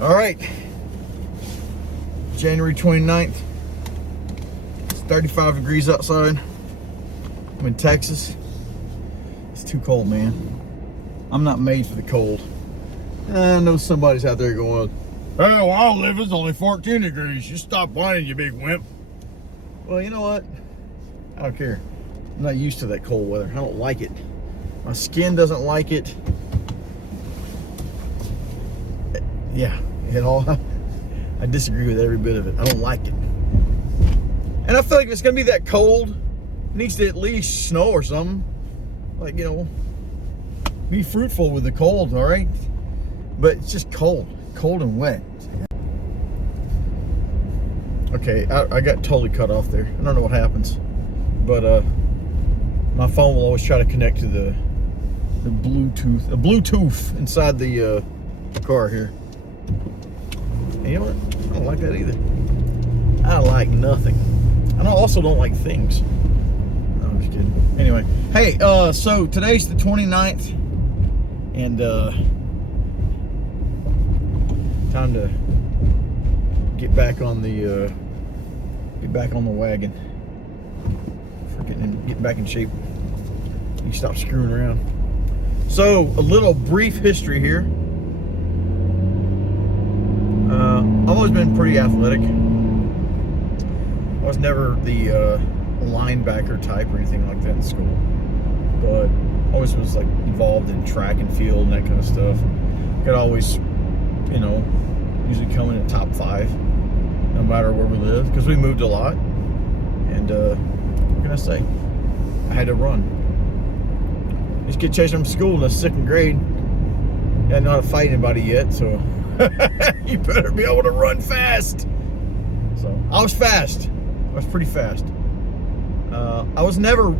All right, January 29th. It's 35 degrees outside. I'm in Texas. It's too cold, man. I'm not made for the cold. I know somebody's out there going, "Hey, where I live it's only 14 degrees. You stop whining, you big wimp." Well, you know what? I don't care. I'm not used to that cold weather. I don't like it. My skin doesn't like it. Yeah, I disagree with every bit of it. I don't like it. And I feel like if it's gonna be that cold, it needs to at least snow or something. Like, you know, be fruitful with the cold, all right? But it's just cold and wet. Okay, I got totally cut off there. I don't know what happens, but my phone will always try to connect to the Bluetooth inside the car here. And you know what? I don't like that either. I like nothing. I also don't like things. No, I'm just kidding. Anyway, hey, so today's the 29th, and time to get back on the wagon. Get back in shape. You stop screwing around. So, a little brief history here. I've always been pretty athletic. I was never the linebacker type or anything like that in school, but always was like involved in track and field and that kind of stuff. Could always, you know, usually come in the top 5, no matter where we lived, because we moved a lot. And what can I say? I had to run. Just get chased from school in the 2nd grade. I didn't know how to fight anybody yet, so you better be able to run fast. So I was fast. I was pretty fast. I was never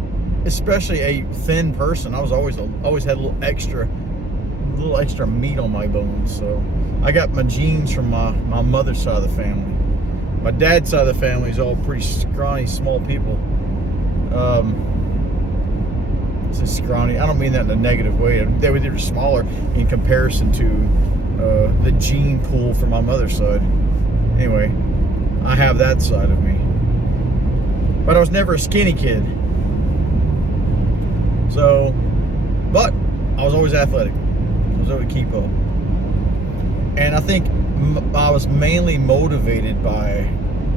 especially a thin person. I was always had a little extra meat on my bones. So I got my genes from my mother's side of the family. My dad's side of the family is all pretty scrawny, small people. It's scrawny. I don't mean that in a negative way. They were smaller in comparison to the gene pool from my mother's side. Anyway, I have that side of me. But I was never a skinny kid. So, but I was always athletic. I was able to keep up. And I think I was mainly motivated by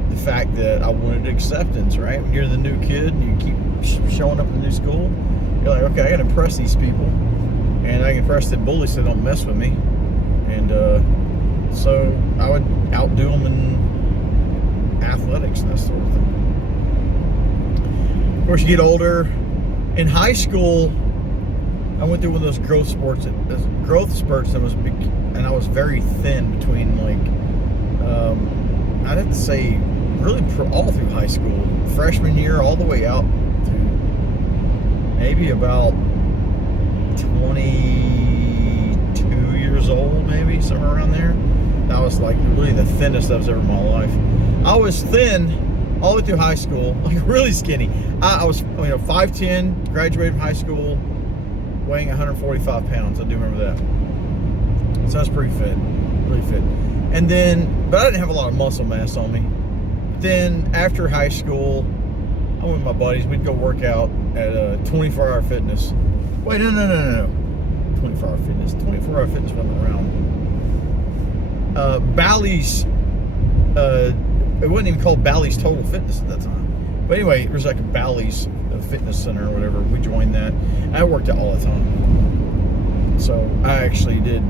the fact that I wanted acceptance, right? When you're the new kid and you keep showing up in the new school, you're like, okay, I gotta impress these people, and I can impress the bullies so they don't mess with me. And so I would outdo them in athletics and that sort of thing. Of course, you get older. In high school, I went through one of those growth spurts that was big, and I was very thin between, like, I'd have to say really all through high school, freshman year all the way out to maybe about 22 years old, maybe somewhere around there. That was like really the thinnest I was ever in my life. I was thin all the way through high school, like really skinny. I was, 5'10", graduated from high school, weighing 145 pounds. I do remember that. So I was pretty fit, really fit. And then, but I didn't have a lot of muscle mass on me. Then after high school, I went with my buddies. We'd go work out at 24 Hour Fitness. Wait, no. 24 Hour Fitness. 24 Hour Fitness wasn't around. Bally's, it wasn't even called Bally's Total Fitness at that time. But anyway, it was like a Bally's fitness center or whatever. We joined that. I worked out all the time. So I actually did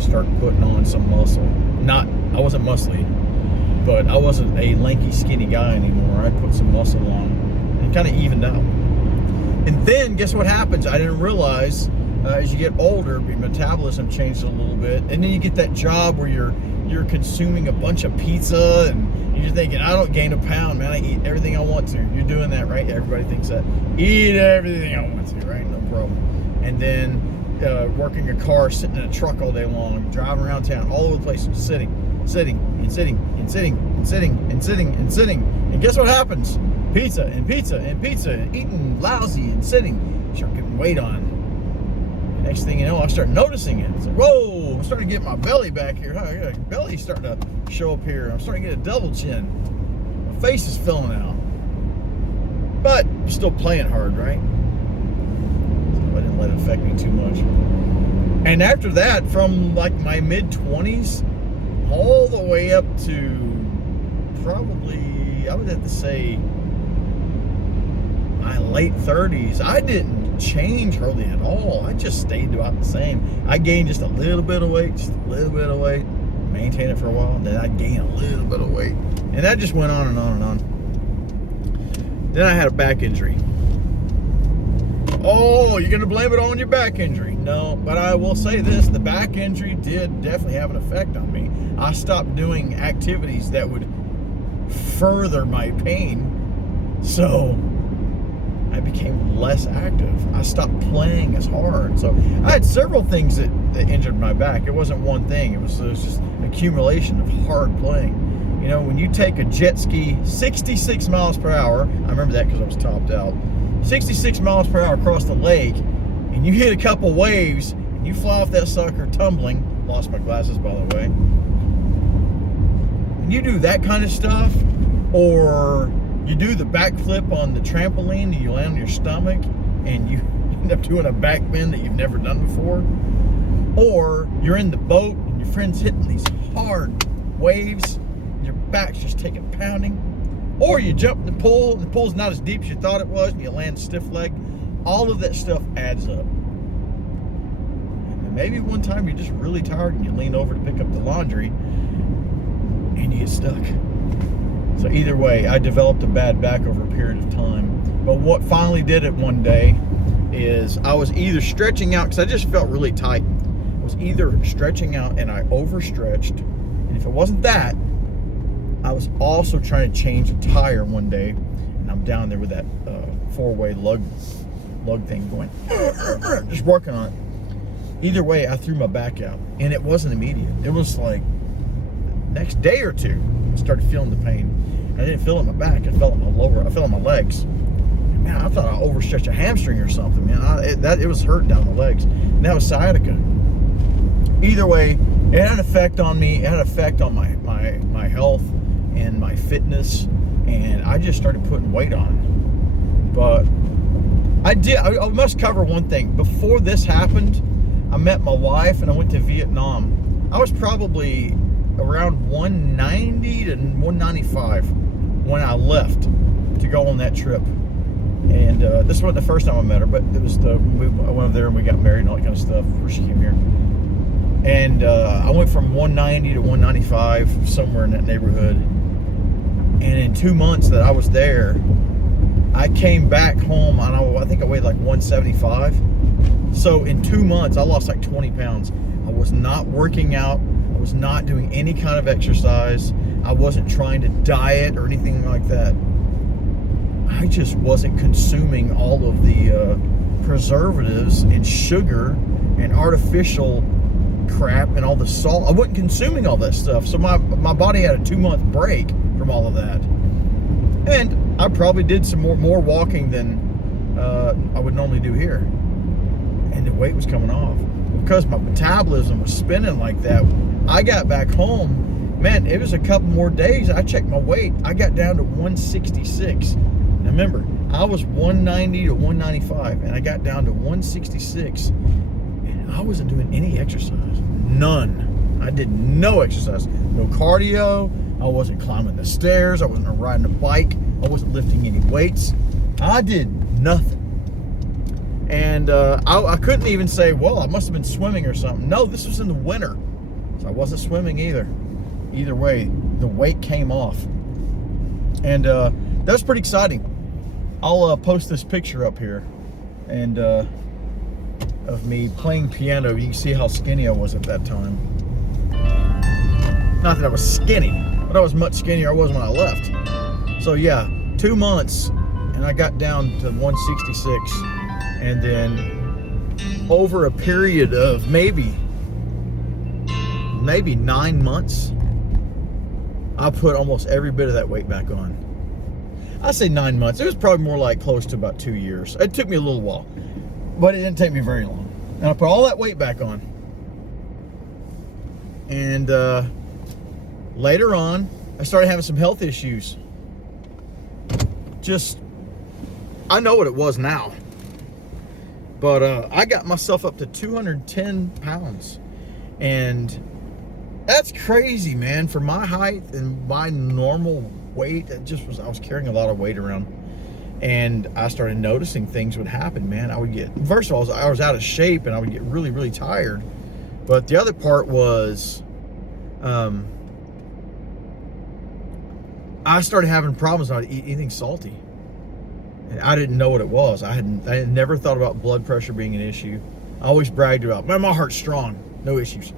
start putting on some muscle. I wasn't muscly, but I wasn't a lanky, skinny guy anymore. I put some muscle on and kind of evened out. And then guess what happens? I didn't realize as you get older, your metabolism changes a little bit, and then you get that job where you're consuming a bunch of pizza, and you're thinking, I don't gain a pound, man. I eat everything I want to. You're doing that, right? Everybody thinks that. Eat everything I want to, right? No problem. And then working a car, sitting in a truck all day long, driving around town, all over the place, sitting. And guess what happens? Pizza and eating lousy and sitting. Start getting weight on. Next thing you know, I start noticing it. It's like, whoa, I'm starting to get my belly back here. My belly's starting to show up here. I'm starting to get a double chin. My face is filling out. But I'm still playing hard, right? So I didn't let it affect me too much. And after that, from like my mid-20s all the way up to probably, I would have to say, my late 30s, I didn't change hardly at all. I just stayed about the same. I gained just a little bit of weight, maintained it for a while, and then I'd gain a little bit of weight. And that just went on and on and on. Then I had a back injury. Oh, you're going to blame it on your back injury? No, but I will say this, the back injury did definitely have an effect on me. I stopped doing activities that would further my pain, so I became less active. I stopped playing as hard. So I had several things that injured my back. It wasn't one thing. It was just an accumulation of hard playing. You know, when you take a jet ski 66 miles per hour, I remember that because I was topped out, 66 miles per hour across the lake, and you hit a couple waves, and you fly off that sucker tumbling. Lost my glasses, by the way. When you do that kind of stuff, or you do the backflip on the trampoline and you land on your stomach and you end up doing a back bend that you've never done before, or you're in the boat and your friend's hitting these hard waves and your back's just taking a pounding, or you jump in the pool's not as deep as you thought it was and you land stiff leg, all of that stuff adds up. And maybe one time you're just really tired and you lean over to pick up the laundry and you get stuck. So either way, I developed a bad back over a period of time. But what finally did it one day is I was either stretching out, because I just felt really tight. I was either stretching out and I overstretched. And if it wasn't that, I was also trying to change a tire one day. And I'm down there with that four-way lug thing going, just working on it. Either way, I threw my back out. And it wasn't immediate. It was like next day or two, I started feeling the pain. I didn't feel it in my back. I felt it in my lower. I felt it in my legs. Man, I thought I overstretched a hamstring or something. Man, it was hurting down the legs. And that was sciatica. Either way, it had an effect on me. It had an effect on my health and my fitness. And I just started putting weight on. But I must cover one thing. Before this happened, I met my wife and I went to Vietnam. I was probably around 190 to 195 when I left to go on that trip. And this wasn't the first time I met her, but it was I went over there and we got married and all that kind of stuff before she came here. And I went from 190 to 195, somewhere in that neighborhood. And in 2 months that I was there, I came back home and I think I weighed like 175. So in 2 months, I lost like 20 pounds. I was not working out. I was not doing any kind of exercise. I wasn't trying to diet or anything like that. I just wasn't consuming all of the preservatives and sugar and artificial crap and all the salt. I wasn't consuming all that stuff. So my body had a 2-month break from all of that. And I probably did some more walking than I would normally do here. And the weight was coming off. Because my metabolism was spinning like that, I got back home, man, it was a couple more days. I checked my weight. I got down to 166. Now remember, I was 190 to 195, and I got down to 166. And I wasn't doing any exercise. None. I did no exercise. No cardio. I wasn't climbing the stairs. I wasn't riding a bike. I wasn't lifting any weights. I did nothing. And I couldn't even say, well, I must have been swimming or something. No, this was in the winter. So I wasn't swimming either. Either way, the weight came off. And that was pretty exciting. I'll post this picture up here. And of me playing piano. You can see how skinny I was at that time. Not that I was skinny, but I was much skinnier I was when I left. So yeah, 2 months and I got down to 166. And then over a period of maybe 9 months, I put almost every bit of that weight back on. I say 9 months. It was probably more like close to about 2 years. It took me a little while, but it didn't take me very long. And I put all that weight back on. And later on, I started having some health issues. I know what it was now. But I got myself up to 210 pounds. And that's crazy, man. For my height and my normal weight, I was carrying a lot of weight around. And I started noticing things would happen, man. First of all, I was out of shape and I would get really, really tired. But the other part was, I started having problems not eating anything salty. And I didn't know what it was. I had never thought about blood pressure being an issue. I always bragged about, man, my heart's strong, no issues.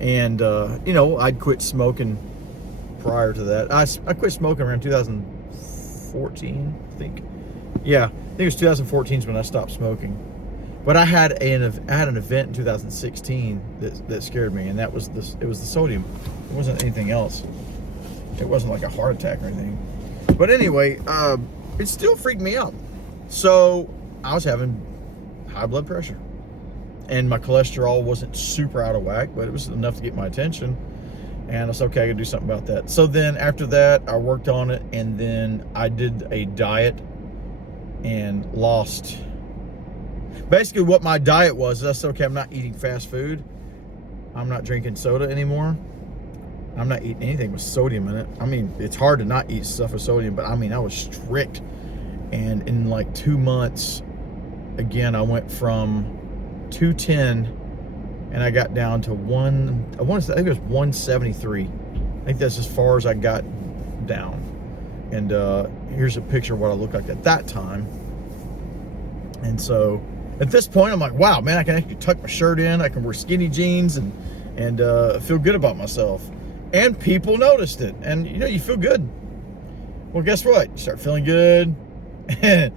And, I'd quit smoking prior to that. I quit smoking around 2014, I think. Yeah, I think it was 2014 is when I stopped smoking. But I had an event in 2016 that scared me, and it was the sodium. It wasn't anything else. It wasn't like a heart attack or anything. But anyway, it still freaked me out. So I was having high blood pressure. And my cholesterol wasn't super out of whack, but it was enough to get my attention. And I said, okay, I gotta do something about that. So then after that, I worked on it, and then I did a diet and lost. Basically what my diet was, I said, okay, I'm not eating fast food. I'm not drinking soda anymore. I'm not eating anything with sodium in it. I mean, it's hard to not eat stuff with sodium, but I mean, I was strict. And in like 2 months, again, I went from 210 and I got down to I think it was 173. I think that's as far as I got down. And here's a picture of what I looked like at that time. And so at this point, I'm like, wow, man, I can actually tuck my shirt in. I can wear skinny jeans and feel good about myself. And people noticed it. And, you feel good. Well, guess what? You start feeling good. And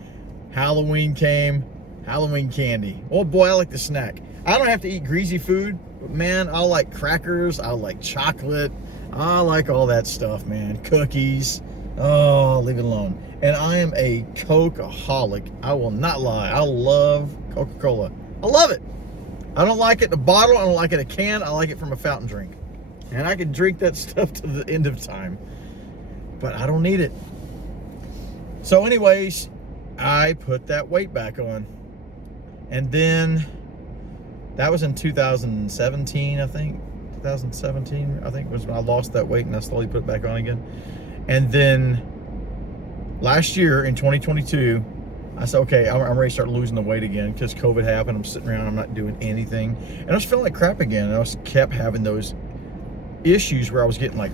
Halloween came. Halloween candy. Oh, boy, I like the snack. I don't have to eat greasy food. But, man, I like crackers. I like chocolate. I like all that stuff, man. Cookies. Oh, leave it alone. And I am a Coke-aholic. I will not lie. I love Coca-Cola. I love it. I don't like it in a bottle. I don't like it in a can. I like it from a fountain drink. And I can drink that stuff to the end of time. But I don't need it. So anyways, I put that weight back on. And then that was in 2017, I think. 2017, I think, was when I lost that weight and I slowly put it back on again. And then last year in 2022, I said, okay, I'm ready to start losing the weight again because COVID happened. I'm sitting around, I'm not doing anything. And I was feeling like crap again. And I kept having those issues where I was getting like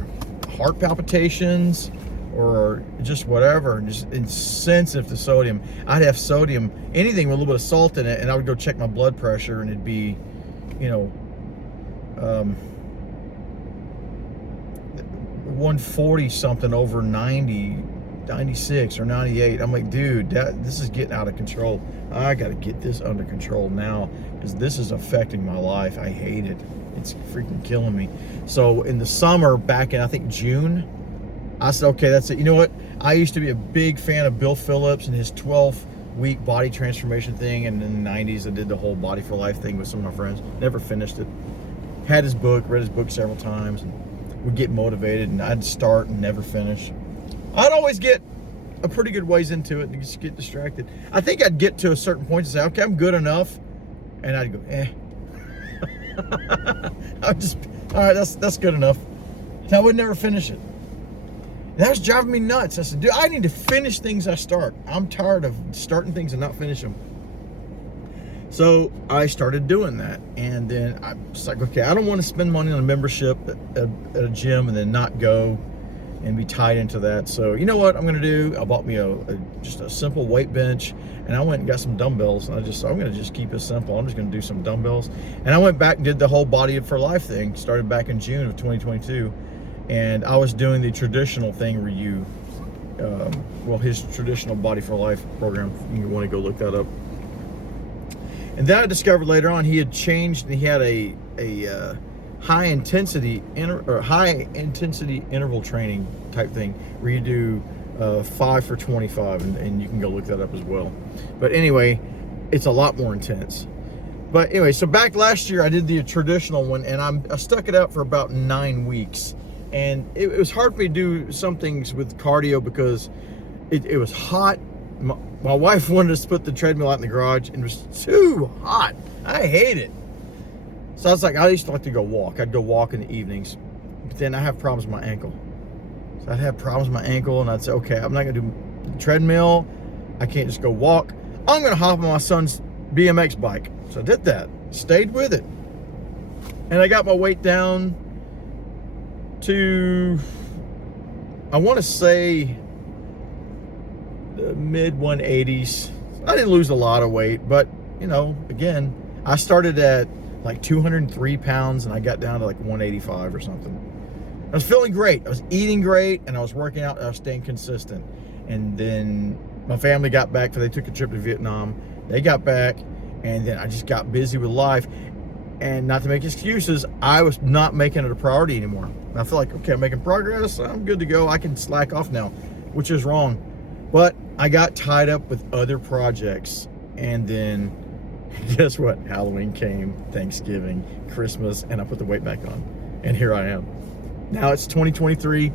heart palpitations or just whatever, and just insensitive to sodium. I'd have sodium, anything with a little bit of salt in it, and I would go check my blood pressure and it'd be, 140 something over 90, 96 or 98. I'm like, dude, this is getting out of control. I got to get this under control now because this is affecting my life. I hate it. It's freaking killing me. So in the summer, back in, I think, June, I said, okay, that's it. You know what? I used to be a big fan of Bill Phillips and his 12-week body transformation thing. And in the 90s, I did the whole Body for Life thing with some of my friends. Never finished it. Had his book, read his book several times, and would get motivated, and I'd start and never finish. I'd always get a pretty good ways into it and just get distracted. I think I'd get to a certain point to say, okay, I'm good enough. And I'd go, I'd just, all right, that's good enough. And I would never finish it. And that was driving me nuts. I said, dude, I need to finish things I start. I'm tired of starting things and not finish them. So I started doing that. And then I was like, okay, I don't want to spend money on a membership at a gym and then not go and be tied into that. So you know what I'm going to do? I bought me just a simple weight bench, and I went and got some dumbbells. And I'm going to just keep it simple. I'm just going to do some dumbbells. And I went back and did the whole Body for Life thing. Started back in June of 2022. And I was doing the traditional thing where you, his traditional Body for Life program. You want to go look that up. And then I discovered later on he had changed, and he had a high intensity interval training type thing where you do 5 for 25, and you can go look that up as well. But anyway, it's a lot more intense. But anyway, so back last year I did the traditional one, and I stuck it out for about 9 weeks. And it was hard for me to do some things with cardio because it was hot. My wife wanted us to put the treadmill out in the garage, and it was too hot. I hate it. So I was like, I used to like to go walk. I'd go walk in the evenings. But then I have problems with my ankle. So I'd have problems with my ankle, and I'd say, okay, I'm not going to do the treadmill. I can't just go walk. I'm going to hop on my son's BMX bike. So I did that. Stayed with it. And I got my weight down to, I want to say, the mid 180s. I didn't lose a lot of weight, but, you know, again, I started at like 203 pounds and I got down to like 185 or something. I was feeling great. I was eating great, and I was working out, and I was staying consistent. And then my family got back, they took a trip to Vietnam. They got back, and then I just got busy with life. And not to make excuses, I was not making it a priority anymore. I feel like, okay, I'm making progress. I'm good to go. I can slack off now, which is wrong. But I got tied up with other projects. And then guess what? Halloween came, Thanksgiving, Christmas, and I put the weight back on. And here I am. Now it's 2023.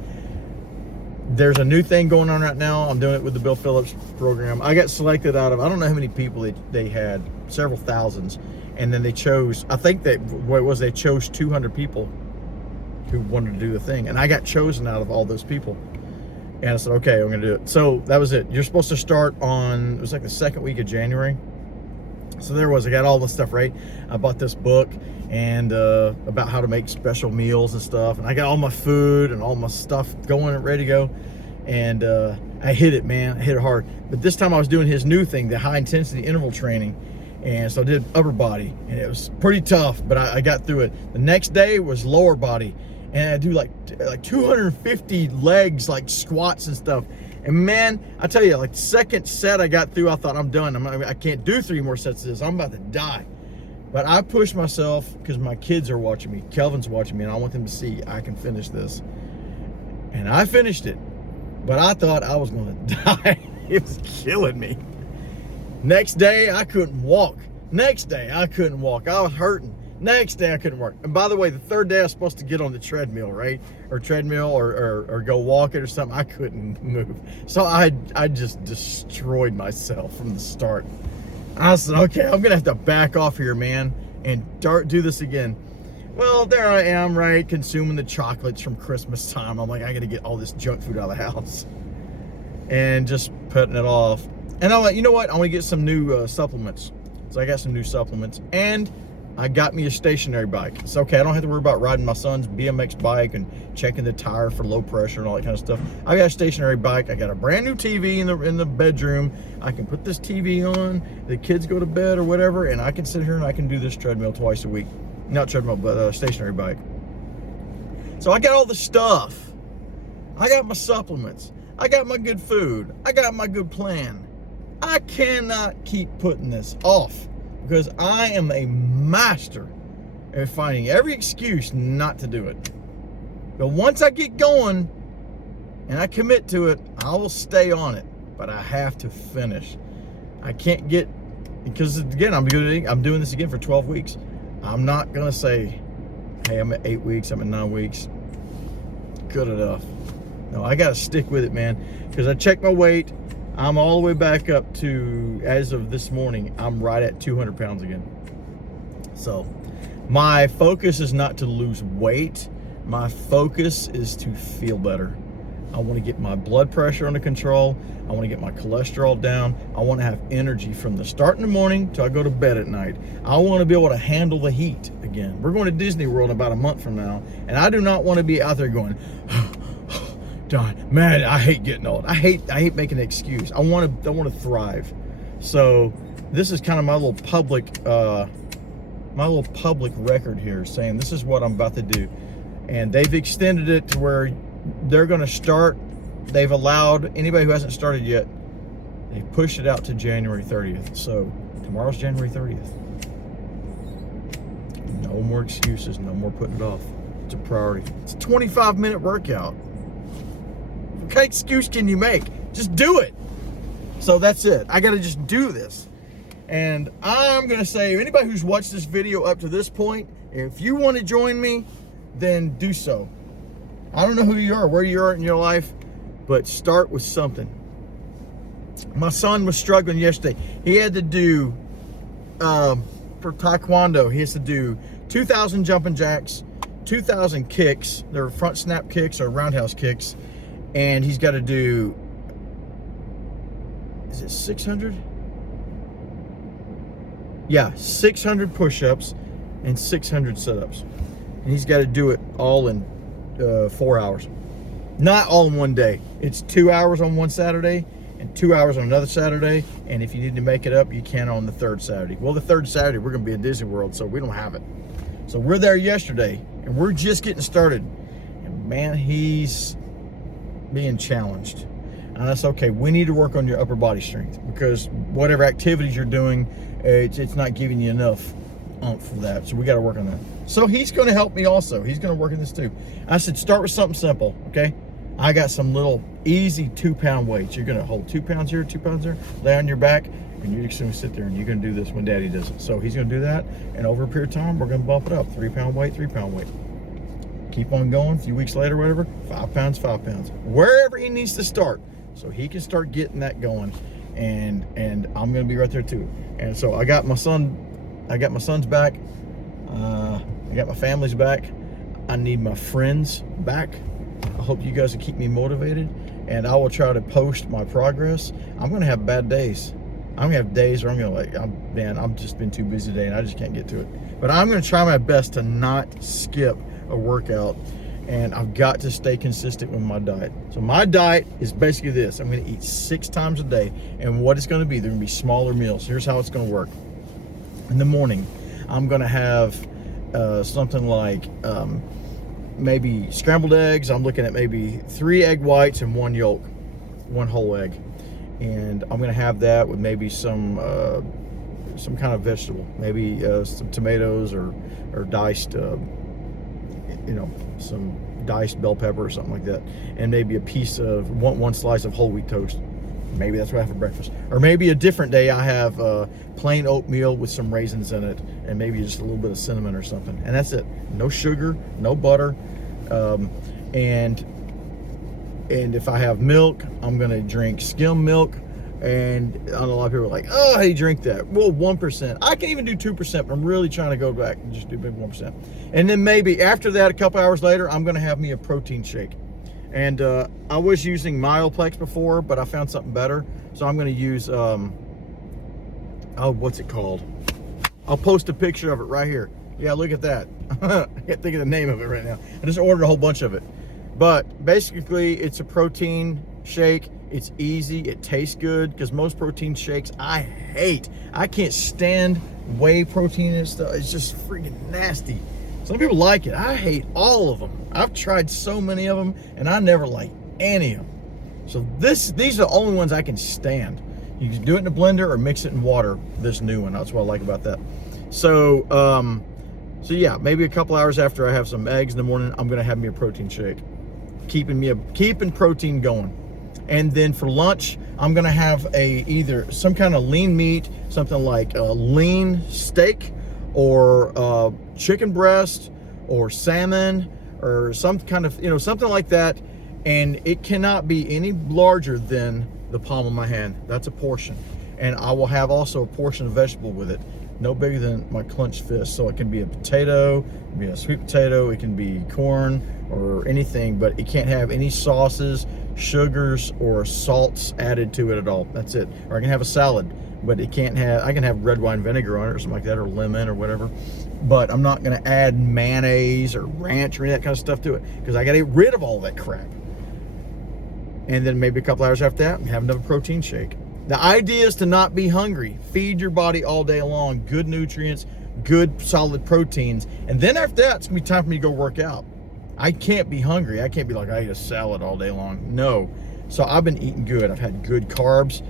There's a new thing going on right now. I'm doing it with the Bill Phillips program. I got selected out of, I don't know how many people they had, several thousands. And then they chose, I think that what it was, they chose 200 people who wanted to do the thing. And I got chosen out of all those people. And I said, okay, I'm going to do it. So that was it. You're supposed to start on, it was like the second week of January. So there was, I got all the stuff right. I bought this book and about how to make special meals and stuff. And I got all my food and all my stuff going and ready to go. And I hit it, man. I hit it hard. But this time I was doing his new thing, the high intensity interval training. And so I did upper body, and it was pretty tough, but I got through it. The next day was lower body, and I do like 250 legs, like squats and stuff. And man, I tell you, like the second set I got through, I thought I'm done. I can't do 3 more sets of this. I'm about to die. But I pushed myself because my kids are watching me. Kelvin's watching me, and I want them to see I can finish this. And I finished it, but I thought I was going to die. It was killing me. Next day, I couldn't walk. Next day, I couldn't walk. I was hurting. Next day, I couldn't work. And by the way, the third day, I was supposed to get on the treadmill, right? Or treadmill or go walk it or something. I couldn't move. So I just destroyed myself from the start. I said, okay, I'm going to have to back off here, man, and do this again. Well, there I am, right, consuming the chocolates from Christmas time. I'm like, I got to get all this junk food out of the house. And just putting it off. And I'm like, you know what? I want to get some new supplements. So I got some new supplements. And I got me a stationary bike. It's okay. I don't have to worry about riding my son's BMX bike and checking the tire for low pressure and all that kind of stuff. I got a stationary bike. I got a brand new TV in the bedroom. I can put this TV on. The kids go to bed or whatever. And I can sit here and I can do this treadmill twice a week. Not treadmill, but stationary bike. So I got all the stuff. I got my supplements. I got my good food. I got my good plan. I cannot keep putting this off because I am a master at finding every excuse not to do it. But once I get going and I commit to it, I will stay on it. But I have to finish. I can't get, because again, I'm doing this again for 12 weeks. I'm not going to say, hey, I'm at 8 weeks, I'm at 9 weeks. Good enough. No, I got to stick with it, man, because I checked my weight. I'm all the way back up to, as of this morning, I'm right at 200 pounds again. So my focus is not to lose weight. My focus is to feel better. I want to get my blood pressure under control. I want to get my cholesterol down. I want to have energy from the start in the morning till I go to bed at night. I want to be able to handle the heat again. We're going to Disney World in about a month from now, and I do not want to be out there going, Don, man, I hate getting old. I hate making an excuse. I want to thrive. So this is kind of my little public record here, saying this is what I'm about to do. And they've extended it to where they're going to start. They've allowed anybody who hasn't started yet. They pushed it out to January 30th. So tomorrow's January 30th. No more excuses. No more putting it off. It's a priority. It's a 25-minute workout. What kind of excuse can you make? Just do it. So that's it. I got to just do this. And I'm gonna say, anybody who's watched this video up to this point, if you want to join me, then do so. I don't know who you are, where you are in your life, but start with something. My son was struggling yesterday. He had to do, for Taekwondo, he has to do 2,000 jumping jacks, 2,000 kicks. They're front snap kicks or roundhouse kicks. And he's got to do, is it 600? Yeah, 600 push-ups and 600 sit-ups. And he's got to do it all in 4 hours. Not all in one day. It's 2 hours on one Saturday and 2 hours on another Saturday. And if you need to make it up, you can on the third Saturday. Well, the third Saturday, we're going to be in Disney World, so we don't have it. So we're there yesterday, and we're just getting started. And man, he's being challenged. And that's okay. We need to work on your upper body strength, because whatever activities you're doing, it's not giving you enough oomph for that. So we got to work on that. So he's going to help me also. He's going to work on this too. I said, start with something simple, okay? I got some little easy 2-pound weights. You're going to hold 2 pounds here, 2 pounds there, lay on your back, and you're just going to sit there and you're going to do this when Daddy does it. So he's going to do that, and over a period of time, we're going to bump it up. 3-pound weight, 3-pound weight. Keep on going. A few weeks later, whatever, 5 pounds, 5 pounds. Wherever he needs to start, so he can start getting that going, and I'm going to be right there too. And so I got my son's back. I got my family's back. I need my friends back. I hope you guys will keep me motivated, and I will try to post my progress. I'm going to have bad days. I'm going to have days where I'm going to I've just been too busy today and I just can't get to it. But I'm going to try my best to not skip a workout, and I've got to stay consistent with my diet. So my diet is basically this. I'm going to eat 6 times a day, and what it's going to be, they're going to be smaller meals. Here's how it's going to work. In the morning, I'm going to have something like maybe scrambled eggs. I'm looking at maybe 3 egg whites and 1 yolk, 1 whole egg. And I'm going to have that with maybe some kind of vegetable, maybe some tomatoes or diced, some diced bell pepper or something like that, and maybe a piece of one slice of whole wheat toast. Maybe that's what I have for breakfast. Or maybe a different day I have plain oatmeal with some raisins in it, and maybe just a little bit of cinnamon or something. And that's it. No sugar, no butter. And if I have milk, I'm going to drink skim milk. And I know a lot of people are like, oh, how do you drink that? Well, 1%. I can even do 2%, but I'm really trying to go back and just do maybe 1%. And then maybe after that, a couple hours later, I'm going to have me a protein shake. And I was using Myoplex before, but I found something better. So I'm going to use, what's it called? I'll post a picture of it right here. Yeah, look at that. I can't think of the name of it right now. I just ordered a whole bunch of it. But basically, it's a protein shake. It's easy. It tastes good, because most protein shakes I hate. I can't stand whey protein and stuff. It's just freaking nasty. Some people like it. I hate all of them. I've tried so many of them, and I never like any of them. So these are the only ones I can stand. You can do it in a blender or mix it in water. This new one, that's what I like about that. So yeah, maybe a couple hours after I have some eggs in the morning, I'm gonna have me a protein shake, keeping protein going. And then for lunch, I'm gonna have either some kind of lean meat, something like a lean steak, or chicken breast, or salmon, or some kind of, something like that. And it cannot be any larger than the palm of my hand. That's a portion. And I will have also a portion of vegetable with it, no bigger than my clenched fist. So it can be a potato, it can be a sweet potato, it can be corn or anything, but it can't have any sauces, sugars, or salts added to it at all. That's it. Or I can have a salad, but I can have red wine vinegar on it or something like that, or lemon or whatever. But I'm not gonna add mayonnaise or ranch or any of that kind of stuff to it, because I gotta get rid of all that crap. And then maybe a couple hours after that, have another protein shake. The idea is to not be hungry. Feed your body all day long, good nutrients, good solid proteins. And then after that, it's gonna be time for me to go work out. I can't be hungry. I can't be like, I ate a salad all day long. No. So I've been eating good. I've had good carbs.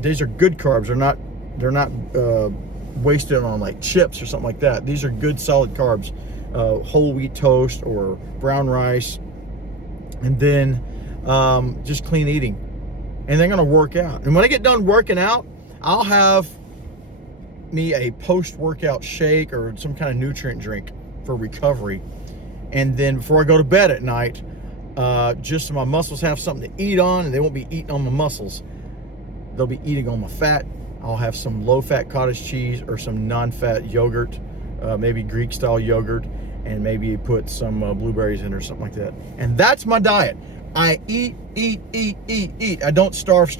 These are good carbs. They're not wasted on like chips or something like that. These are good solid carbs. Whole wheat toast or brown rice. And then just clean eating. And then I'm gonna work out. And when I get done working out, I'll have me a post-workout shake or some kind of nutrient drink for recovery. And then before I go to bed at night, just so my muscles have something to eat on, and they won't be eating on my muscles. They'll be eating on my fat. I'll have some low-fat cottage cheese or some non-fat yogurt, maybe Greek-style yogurt, and maybe put some blueberries in or something like that. And that's my diet. I eat. I don't starve.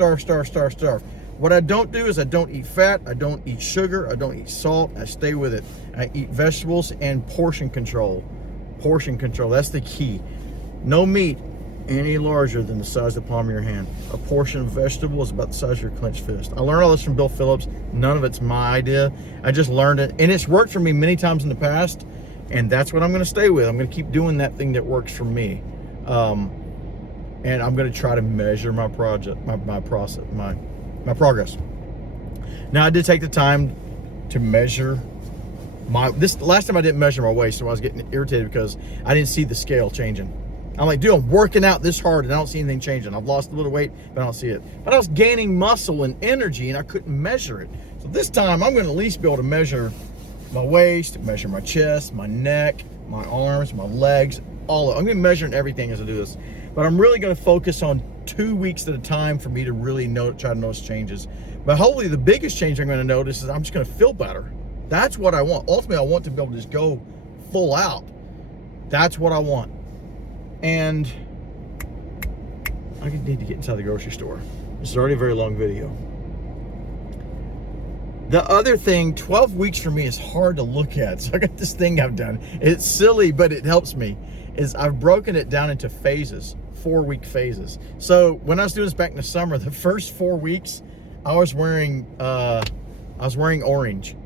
What I don't do is I don't eat fat, I don't eat sugar, I don't eat salt, I stay with it. I eat vegetables and portion control. Portion control, that's the key. No meat any larger than the size of the palm of your hand. A portion of vegetable is about the size of your clenched fist. I learned all this from Bill Phillips. None of it's my idea. I just learned it, and it's worked for me many times in the past, and that's what I'm gonna stay with. I'm gonna keep doing that thing that works for me. And I'm gonna try to measure my project, my progress. Now, I did take the time to measure last time I didn't measure my waist, so I was getting irritated because I didn't see the scale changing. I'm like, dude, I'm working out this hard and I don't see anything changing. I've lost a little weight, but I don't see it. But I was gaining muscle and energy and I couldn't measure it. So this time I'm gonna at least be able to measure my waist, measure my chest, my neck, my arms, my legs, all of it. I'm gonna be measuring everything as I do this. But I'm really gonna focus on 2 weeks at a time for me to really try to notice changes. But hopefully the biggest change I'm gonna notice is I'm just gonna feel better. That's what I want. Ultimately, I want to be able to just go full out. That's what I want. And I need to get inside the grocery store. This is already a very long video. The other thing, 12 weeks for me is hard to look at. So I got this thing I've done. It's silly, but it helps me. Is I've broken it down into phases, 4-week phases. So when I was doing this back in the summer, the first 4 weeks, I was wearing orange.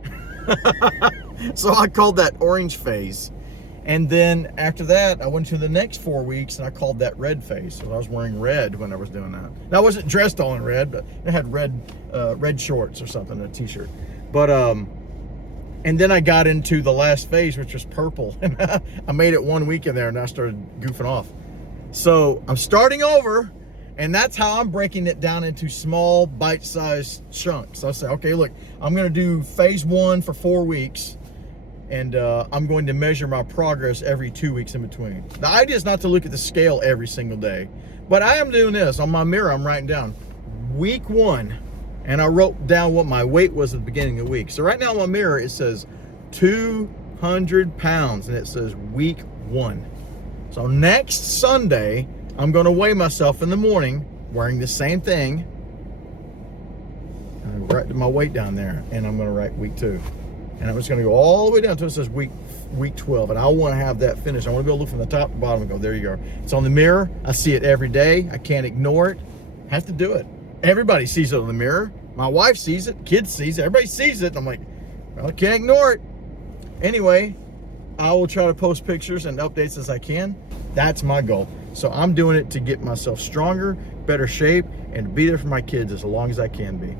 So I called that orange phase. And then after that, I went to the next 4 weeks and I called that red phase. So I was wearing red when I was doing that. Now I wasn't dressed all in red, but I had red shorts or something, a t-shirt. But and then I got into the last phase, which was purple. And I made it 1 week in there and I started goofing off. So I'm starting over, and that's how I'm breaking it down into small bite-sized chunks. So I say, okay, look, I'm gonna do phase 1 for 4 weeks. And I'm going to measure my progress every 2 weeks in between. The idea is not to look at the scale every single day, but I am doing this. On my mirror, I'm writing down week 1, and I wrote down what my weight was at the beginning of the week. So right now on my mirror, it says 200 pounds, and it says week 1. So next Sunday, I'm gonna weigh myself in the morning, wearing the same thing, and I write my weight down there, and I'm gonna write week 2. And I'm just gonna go all the way down until it says week 12. And I wanna have that finished. I wanna go look from the top to bottom and go, there you go. It's on the mirror. I see it every day. I can't ignore it. I have to do it. Everybody sees it on the mirror. My wife sees it, kids sees it, everybody sees it. And I'm like, well, I can't ignore it. Anyway, I will try to post pictures and updates as I can. That's my goal. So I'm doing it to get myself stronger, better shape, and to be there for my kids as long as I can be.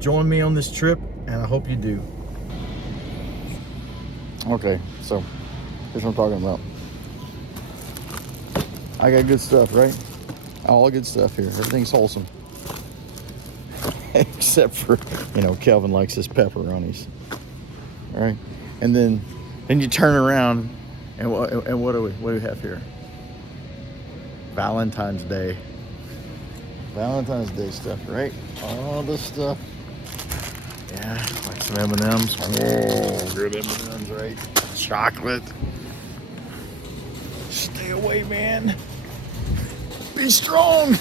Join me on this trip, and I hope you do. Okay, so here's what I'm talking about. I got good stuff, right? All good stuff here. Everything's wholesome. Except for, Kelvin likes his pepperonis. All right? And then you turn around, and what do we have here? Valentine's Day. Valentine's Day stuff, right? All this stuff. Yeah, like some M&Ms. Oh, good M&Ms, right? Chocolate. Stay away, man. Be strong.